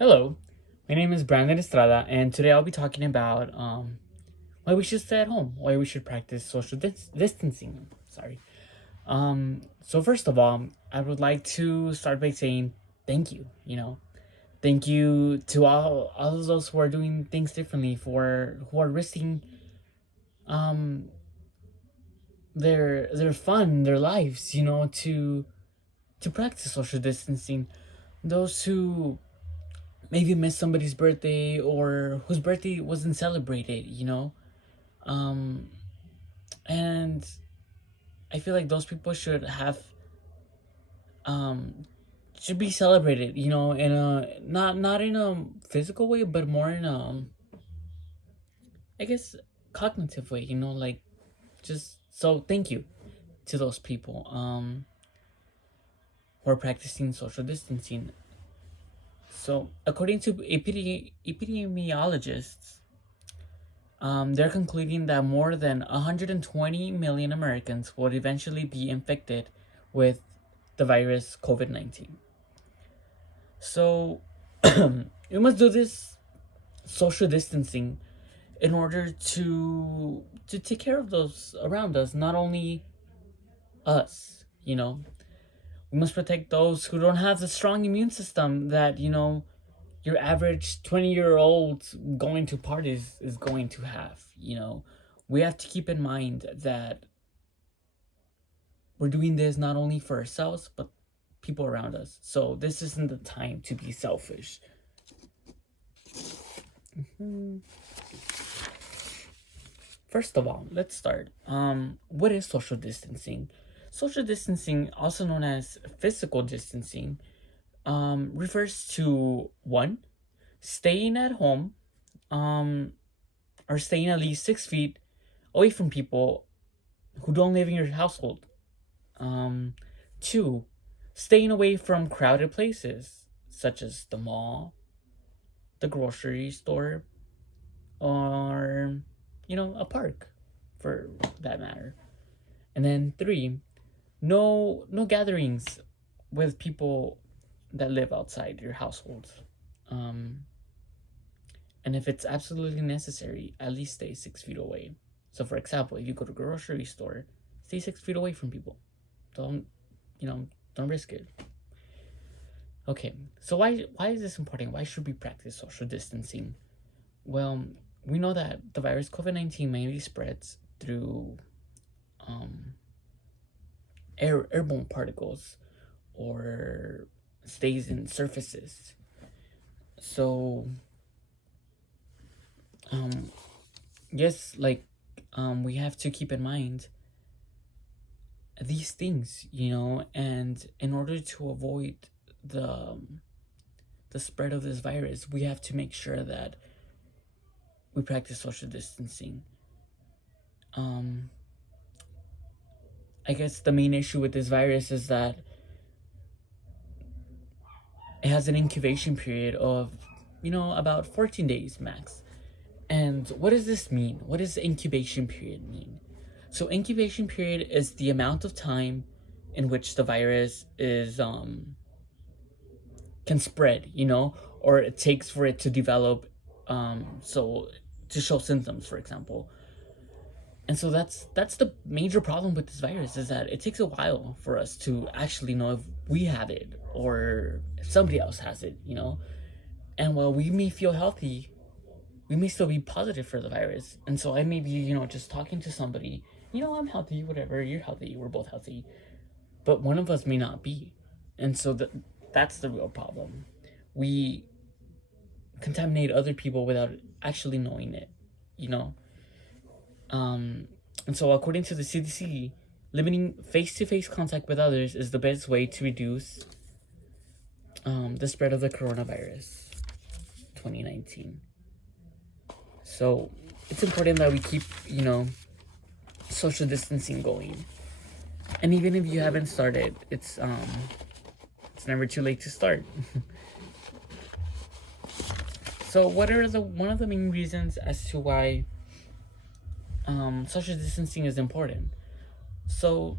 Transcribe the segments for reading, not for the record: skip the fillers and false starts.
Hello, my name is Brandon Estrada, and today I'll be talking about why we should stay at home, why we should practice social distancing. Sorry. So first of all, I would like to start by saying thank you. Thank you to all of those who are doing things differently, for who are risking um their fun, their lives, to practice social distancing. Those who maybe miss somebody's birthday or whose birthday wasn't celebrated. Um, and I feel like those people um should be celebrated, in a not in a physical way, but more in a, I guess, cognitive way, like, just so thank you to those people who are practicing social distancing. So according to epidemiologists, they're concluding that more than 120 million Americans will eventually be infected with the virus COVID-19. So we must do this social distancing in order to take care of those around us, not only us. We must protect those who don't have the strong immune system that, your average 20-year-old going to parties is going to have. We have to keep in mind that we're doing this not only for ourselves, but people around us. So this isn't the time to be selfish. First of all, let's start. What is social distancing? Social distancing, also known as physical distancing, refers to one, staying at home, um, or staying at least 6 feet away from people who don't live in your household. Um, Two, staying away from crowded places such as the mall, the grocery store, or a park, for that matter. And then three, no gatherings with people that live outside your household. Um, and if it's absolutely necessary, at least stay 6 feet away. So, for example, if you go to a grocery store, stay 6 feet away from people. Don't you know? Don't risk it. Okay, so why is this important? Why should we practice social distancing? Well, we know that the virus COVID-19 mainly spreads through um, airborne particles, or stays in surfaces. So, um, yes, like, we have to keep in mind these things, and in order to avoid the the spread of this virus, we have to make sure that we practice social distancing. Um, I guess the main issue with this virus is that it has an incubation period of, about 14 days max. And what does this mean? What does incubation period mean? So incubation period is the amount of time in which the virus is can spread, or it takes for it to develop, so to show symptoms, for example. And so that's the major problem with this virus, is that it takes a while for us to actually know if we have it or if somebody else has it. And while we may feel healthy, we may still be positive for the virus. And so I may be, just talking to somebody, I'm healthy, whatever, you're healthy, we're both healthy. But one of us may not be. And so that's the real problem. We contaminate other people without actually knowing it, you know? And so, according to the CDC, limiting face to face contact with others is the best way to reduce the spread of the coronavirus 2019. So, it's important that we keep, social distancing going. And even if you haven't started, it's never too late to start. So, what are one of the main reasons as to why social distancing is important? So,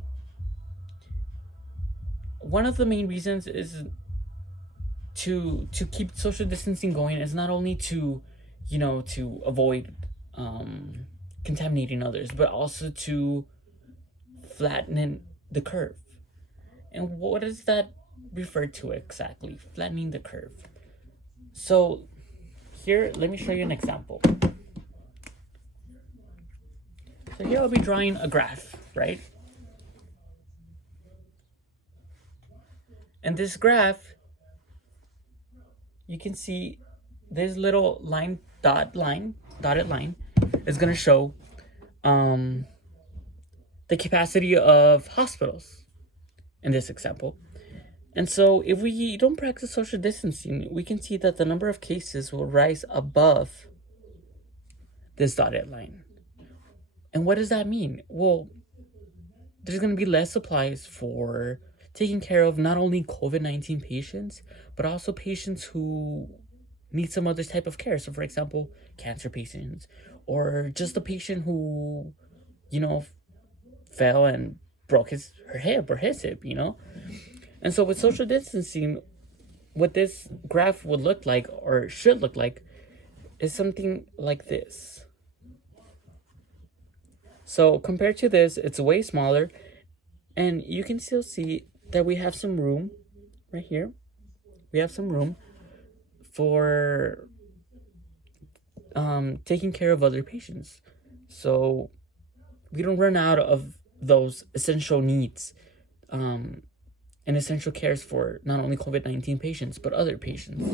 one of the main reasons is to keep social distancing going is not only to, to avoid contaminating others, but also to flatten the curve. And what does that refer to exactly? Flattening the curve. So here, let me show you an example. So here I'll be drawing a graph, right? And this graph, you can see this little dotted line is going to show the capacity of hospitals in this example. And so if we don't practice social distancing, we can see that the number of cases will rise above this dotted line. And what does that mean? Well, there's going to be less supplies for taking care of not only COVID-19 patients, but also patients who need some other type of care. So, for example, cancer patients, or just a patient who, fell and broke her hip or his hip, And so with social distancing, what this graph would look like, or should look like, is something like this. So compared to this, it's way smaller, and you can still see that we have some room right here. We have some room for taking care of other patients. So we don't run out of those essential needs and essential cares for not only COVID-19 patients, but other patients.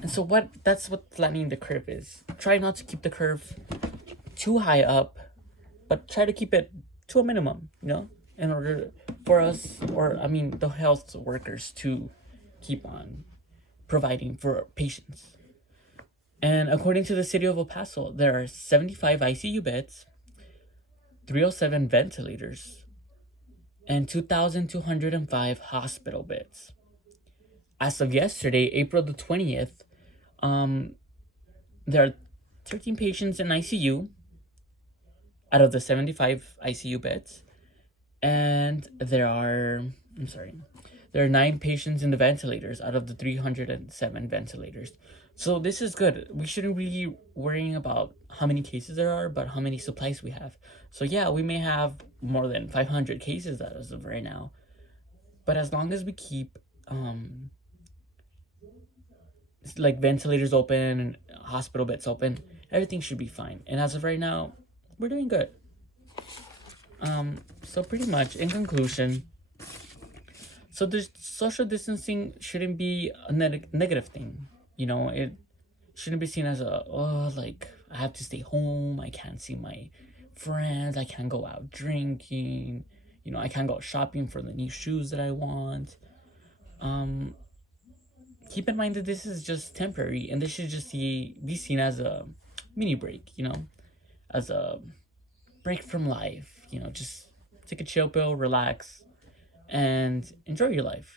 And so that's what flattening the curve is. Try not to keep the curve too high up, but try to keep it to a minimum, in order for us, the health workers, to keep on providing for patients. And according to the city of El Paso, there are 75 ICU beds, 307 ventilators, and 2,205 hospital beds. As of yesterday, April the 20th, there are 13 patients in ICU out of the 75 ICU beds, and there are 9 patients in the ventilators out of the 307 ventilators. So this is good. We shouldn't really worrying about how many cases there are, but how many supplies we have. So yeah, we may have more than 500 cases as of right now, but as long as we keep like ventilators open and hospital beds open, everything should be fine. And as of right now, we're doing good. So pretty much in conclusion, so the social distancing shouldn't be a negative thing. It shouldn't be seen as like I have to stay home, I can't see my friends, I can't go out drinking, I can't go shopping for the new shoes that I want. Keep in mind that this is just temporary, and this should just be seen as a mini break, as a break from life, just take a chill pill, relax, and enjoy your life.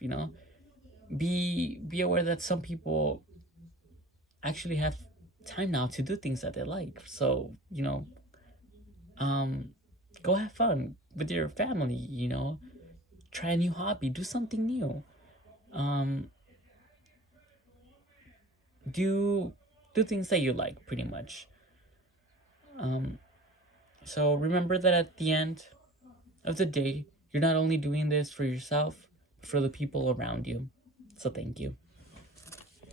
Be aware that some people actually have time now to do things that they like. So go have fun with your family. Try a new hobby, do something new. Do things that you like, pretty much. So remember that at the end of the day, you're not only doing this for yourself, but for the people around you. So thank you.